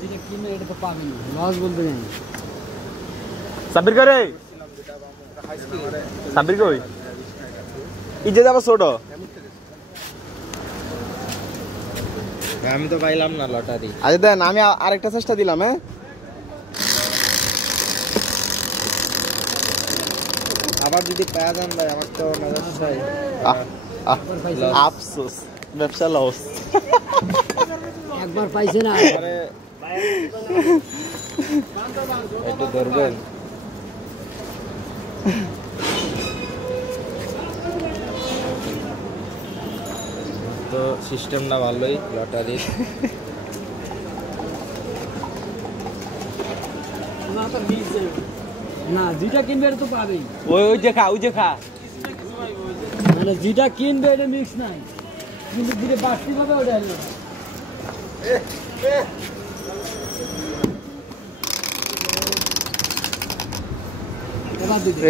যেটা কিনে এটা তো পাবেন না, লস বলতে জানি। সাব্বির করে সাব্বির কই ইজে যাবো ছোট আমি তো পাইলাম না লটারি। আচ্ছা দেন আমি আরেকটা চেষ্টা দিলাম। হ্যাঁ আবার যদি পাওয়া যান ভাই আমার তো মেজাজ চাই। আফসোস ব্যবসা লস। একবার পাইছে না একটু ধরবেন। তো সিস্টেমটা ভালোই লটারির। না, যেটা কিনবে এটা তো পাবেই। ওই যে খা মানে যেটা কিনবে এটা মিক্স নাই, কিন্তু যেটা বাড়তি পাবে ওটা হলো এবার দিতে